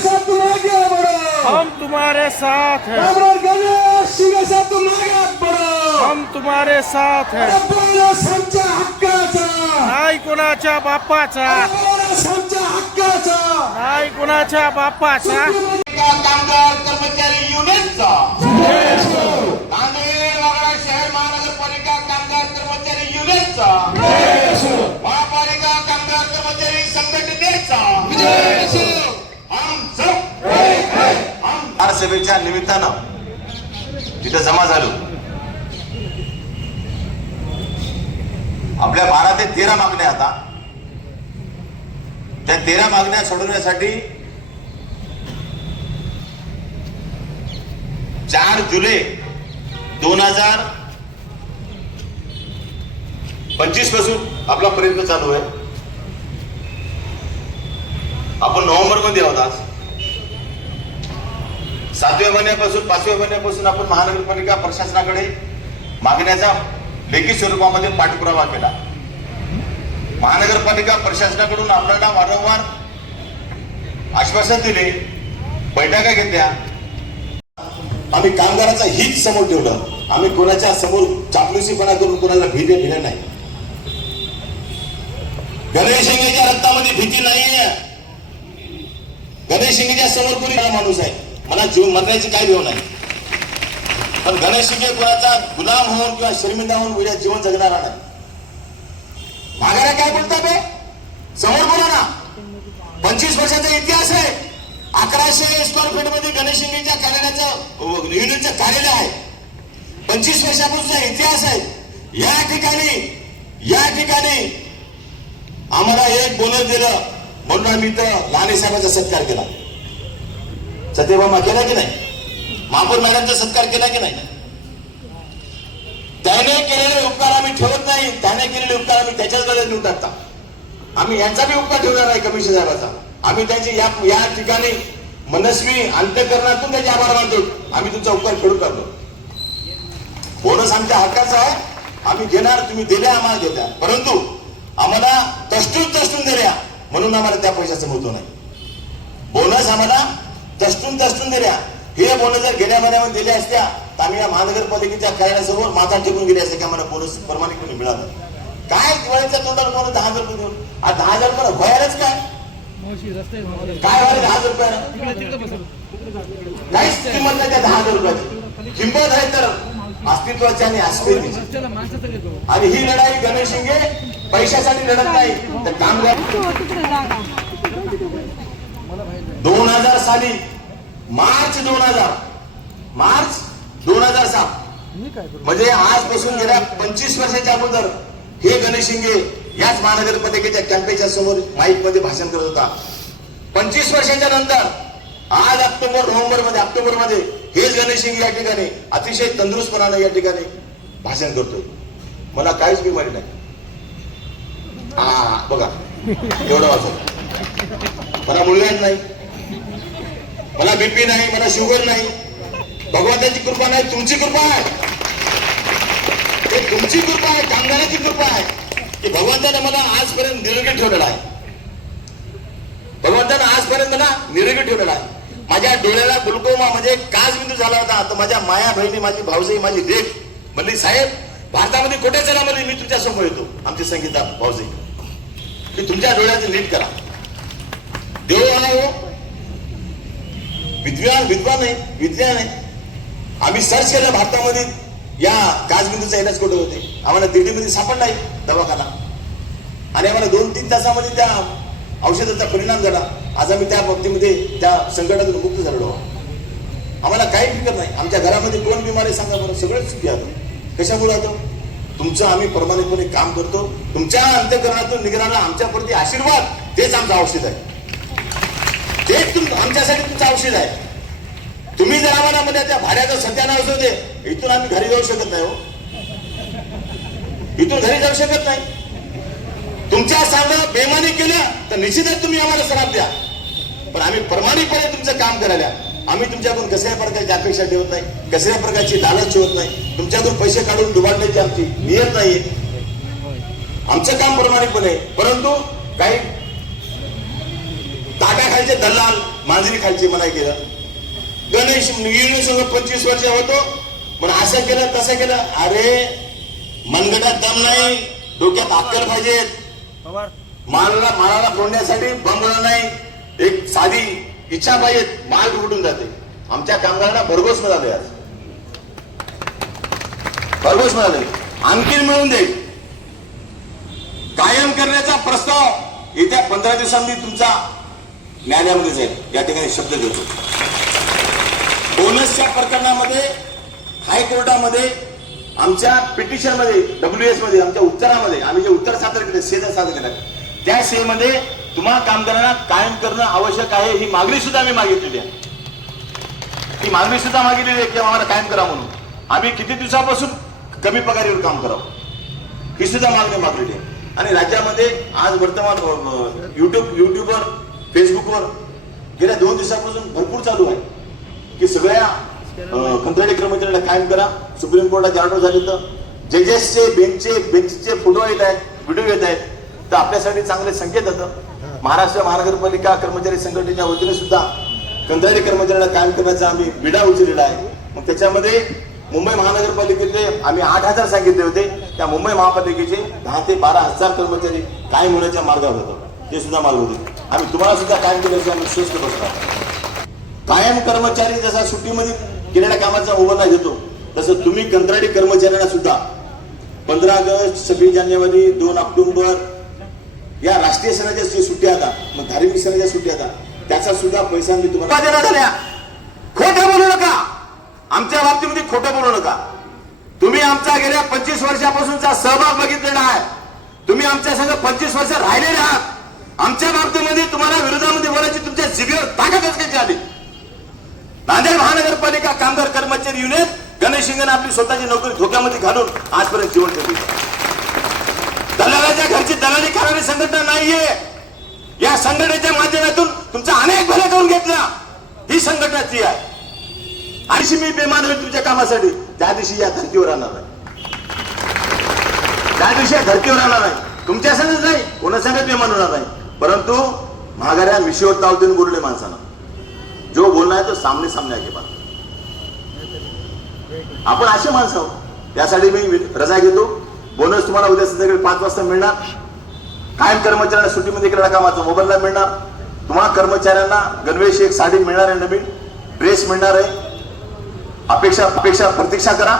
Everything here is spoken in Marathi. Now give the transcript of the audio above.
साथ तुम आगे बढ़ो हम तुम्हारे साथ हैं। कामराज गणेश शिंदे साहब तुम आगे बढ़ो हम तुम्हारे साथ हैं। बोला समचा हक्काचा नाही कोणाच्या बापाचा। बोला हक्काचा नाही कोणाच्या बापाचा। कामगार कर्मचारी युनियनचा नांदेड शहर महानगरपालिका कामगार कर्मचारी युनियनचा महापालिका कामगार कर्मचारी संघटनेचा हम सब हम निमित्तानं तिथं जमा झालो. आपल्या बारा ते तेरा मागण्या आता. त्या तेरा मागण्या सोडवण्यासाठी चार जुलै दोन हजार पंचवीसपासून आपला प्रयत्न चालू आहे. आपण नोव्हेंबरमध्ये आहोत आज. सातव्या महिन्यापासून पाचव्या महिन्यापासून आपण महानगरपालिका प्रशासनाकडे मागण्याचा लेखी स्वरूपामध्ये पाठपुरावा केला. महानगरपालिका प्रशासनाकडून आपल्याला वारंवार आश्वासन दिले बैठका घेतल्या. आम्ही कामगाराचा हित समोर ठेवलं. आम्ही कोणाच्या समोर चापलुसीपणा करून कोणाला भीती दिल्या नाही. गणेश शिंगेच्या रक्तामध्ये भीती नाहीये. गणेशिंगेच्या समोर कोणी हा माणूस आहे? मला जीवन मरण्याची काय भेव नाही. पण गणेश शिंगे कोणाचा गुलाम होऊन किंवा शर्मिंदा होऊन उद्या जीवन जगणारा नाही. मागायला काय बोलता बे? समोर बोला ना. पंचवीस वर्षाचा इतिहास आहे. अकराशे स्क्वेअर फीटमध्ये गणेशिंगेच्या कार्यालयाचं युनिटचं कार्यालय आहे. पंचवीस वर्षापासूनचा इतिहास आहे. या ठिकाणी या ठिकाणी आम्हाला एक बोनस दिलं. म्हणून आम्ही इथं लाने साहेबांचा सत्कार केला. सत्यभामा केला की नाही? महापौर मॅडमचा सत्कार केला की नाही? त्याने केलेले उपकार आम्ही ठेवत नाही त्याने केलेले उपकार आम्ही त्याच्याच गळ्यात नेऊन टाकता. आम्ही यांचा बी उपकार ठेवणार नाही कमिशन साहेबाचा. आम्ही त्यांचे या या ठिकाणी मनस्वी अंतकरणातून त्याचे आभार मानतो. आम्ही तुमचा उपकार फेडून टाकतो बोनस आमच्या हक्काचा आहे. आम्ही घेणार तुम्ही दिल्या आम्हाला देत्या. परंतु आम्हाला तष्टून तष्टून दिल्या. म्हणून आम्हाला त्या पैशाचं महत्त्व नाही. बोनस आम्हाला तष्टून तष्टून दिल्या. हे बोनस जर गेल्या महिन्यामध्ये दिल्या असत्या तर आम्ही या महानगरपालिकेच्या कार्यालयासमोर माथा टेकून गेले असते की आम्हाला बोनस प्रमाणिकपणे मिळालं काय दिवाळीच्या तोंडाला बोनस दहा हजार रुपये देऊन? आज दहा हजार रुपये व्हायलाच काय? काय व्हायला दहा हजार रुपये काहीच किंमत नाही त्या दहा हजार रुपयाची. किंमत आहे तर अस्तित्वाची आणि अस्मितेची आणि ही लढाई गणेश शिंगे पैशासाठी लढत नाही तर कामगार हजार साली मार्च दोन हजार. मार्च दोन हजार सात. म्हणजे आजपासून गेल्या पंचवीस वर्षाच्या अगोदर हे गणेश शिंगे याच महानगरपालिकेच्या कॅम्पेच्या समोर माईकमध्ये भाषण करत होता. पंचवीस वर्षाच्या नंतर आज ऑक्टोबर नोव्हेंबरमध्ये ऑक्टोबरमध्ये हेच गणेश शिंगे या ठिकाणी अतिशय तंदुरुस्तपणाने या ठिकाणी भाषण करतोय. मला काहीच बिमारी नाही. हा बघा एवढं वाचत मला मुलगा नाही. मला बीपी नाही मला शुगर नाही. भगवंताची कृपा नाही तुमची कृपा आहे. तुमची कृपा आहे कामगाराची कृपा आहे. की भगवंताने मला आजपर्यंत निरोगी ठेवलेला आहे. भगवंताने आजपर्यंत मला निरोगी ठेवलेला आहे. माझ्या डोळ्याला ग्लुकोमा म्हणजे काच बिंदू झाला होता. तर माझ्या माया बहिणी माझी भाऊजाई माझी देख म्हणली साहेब भारतामध्ये कुठे चला म्हणजे मी तुमच्यासमोर येतो. आमची संगीता भाऊजाई. की तुमच्या डोळ्याचं नीट करा. देव आहे हो. विद्वान विद्वान आहे विज्ञान आहे आम्ही सर्च केलं भारतामध्ये या काजबिंदूचा इलाज कुठे होते. आम्हाला दिल्लीमध्ये सापडला आहे दवाखाना. आणि आम्हाला दोन तीन तासामध्ये त्या औषधाचा परिणाम झाला. आज आम्ही त्या बाबतीमध्ये त्या संकटातून मुक्त झालेलो आहोत. आम्हाला काही फिकर नाही. आमच्या घरामध्ये कोण बिमार आहे सांगा बरं. सगळंच सुखी आहोत कशामुळे होतो तुमचं आम्ही प्रमाणितपणे काम करतो. तुमच्या अंत्यकरणातून निघणारा आमच्याप्रती आशीर्वाद तेच आमचं औषध आहे. तेच तुम आमच्यासाठी तुमचं औषध आहे. तुम्ही जर आम्हाला म्हणजे त्या भाड्याचं सत्यानाश होते इथून आम्ही घरी जाऊ शकत नाही हो. इथून घरी जाऊ शकत नाही. तुमच्या सांगा बेमानी केलं तर निश्चितच तुम्ही आम्हाला श्राप द्या. पण आम्ही प्रमाणिकपणे तुमचं काम करायला आम्ही तुमच्याकडून कसल्या प्रकारची अपेक्षा ठेवत नाही कसल्या प्रकारची लालच ठेवत नाही. तुमच्याकडून पैसे काढून डुबाडण्याची आमची नियत नाहीये. आमचं काम प्रमाणिकपणे आहे. परंतु काही ताट्याखालचे दलाल मांजरी खालची मनाई केलं. गणेश संघ पंचवीस वर्ष होतो. पण असं केलं तसं केलं. अरे मनगटात दम नाही. डोक्यात अक्कल पाहिजे. मालाला मालाला फोडण्यासाठी बंबळ नाही. एक साधी इच्छा पाहिजे. माल उडून जाते. आमच्या कामगारांना भरघोस मिळाले आज. भरघोस मिळाले. आणखीन मिळून देईल कायम करण्याचा प्रस्ताव येत्या पंधरा दिवसांनी तुमचा ज्ञानामध्ये जाईल या ठिकाणी शब्द देतो. बोनसच्या प्रकरणामध्ये हायकोर्टामध्ये आमच्या पिटिशनमध्ये डब्ल्यू एसमध्ये आमच्या उत्तरामध्ये आम्ही जे उत्तर सादर केले से सादर केलं त्या से मध्ये तुम्हा कामगारांना कायम करणं आवश्यक आहे ही मागणी सुद्धा आम्ही मागितलेली आहे. ही मागणी सुद्धा मागितलेली आहे की आम्हाला कायम करा म्हणून. आम्ही किती दिवसापासून कमी पगारीवर काम करावं? ही सुद्धा मागणी मागलेली आहे. आणि राज्यामध्ये आज वर्तमान युट्यूब युट्यूबवर फेसबुकवर गेल्या दोन दिवसापासून भरपूर चालू आहे. की सगळ्या कंत्राटी कर्मचाऱ्यांना कायम करा. सुप्रीम कोर्टात जाणव झाले तर जजेसचे बेंचचे बेंचचे फोटो येत आहेत व्हिडिओ येत आहेत तर आपल्यासाठी चांगले संकेत होतं. महाराष्ट्र महानगरपालिका कर्मचारी संघटनेच्या वतीने सुद्धा कंत्राटी कर्मचाऱ्यांना कायम करण्याचा आम्ही विडा उचललेला आहे. मग त्याच्यामध्ये मुंबई महानगरपालिकेचे आम्ही आठ हजार सांगितले होते. त्या मुंबई महापालिकेचे दहा ते बारा हजार कर्मचारी कायम होण्याच्या मार्गावर होतं. ते सुद्धा मार्ग होते. आम्ही तुम्हाला सुद्धा कायम केल्याचे आम्ही स्वस्थ बसणार. कायम कर्मचारी जसा सुट्टीमध्ये केलेल्या कामाचा मोबदला घेतो तसं तुम्ही कंत्राटी कर्मचाऱ्यांना सुद्धा पंधरा ऑगस्ट सव्वीस जानेवारी दोन ऑक्टोबर या राष्ट्रीय सणाच्या जे सुट्ट्या आता मग धार्मिक सणाच्या सुट्ट्या आता त्याचा सुद्धा पैसा मी तुम्हाला देणार झाल्या खोटं बोलू नका. आमच्या बाबतीमध्ये खोटं बोलू नका. तुम्ही आमचा गेल्या पंचवीस वर्षापासूनचा सहभाग बघितलेला आहे. तुम्ही आमच्या संग पंचवीस वर्ष राहिलेले आहात. आमच्या बाबतीमध्ये तुम्हाला विरोधामध्ये बोलायची तुमच्या जिभेवर ताकदच कशी आली. नांदेड महानगरपालिका कामगार कर्मचारी युनियन गणेश आपली स्वतःची नोकरी धोक्यामध्ये घालून आजपर्यंत जीवन ठेवली दलालाच्या घरची दलाली करणारी संघटना नाहीये. या संघटनेच्या माध्यमातून तुमचा अनेक भले करून घेतला. ही संघटना ती आहे. आणि मी बेमान होईल तुमच्या कामासाठी. त्या दिवशी या धर्तीवर राहणार नाही. त्या दिवशी या धर्तीवर राहणार नाही. तुमच्या संगच नाही. कोणा संगत बेमान होणार नाही. परंतु महागाऱ्या मिशीवर ताव देऊन बोलले माणसानं. जो बोलणार आहे तो सामने सामने आके बात आपण असे माणसं आहोत. त्यासाठी मी रजा घेतो. बोनस तुम्हाला उद्या संध्याकाळी पाच वाजता मिळणार. कायम कर्मचाऱ्यांना सुट्टीमध्ये केलेल्या कामाचा मोबाईलला मिळणार. तुम्हाला कर्मचाऱ्यांना गणवेश एक साडी मिळणार आहे नवीन. ड्रेस मिळणार आहे. अपेक्षा अपेक्षा प्रतीक्षा करा.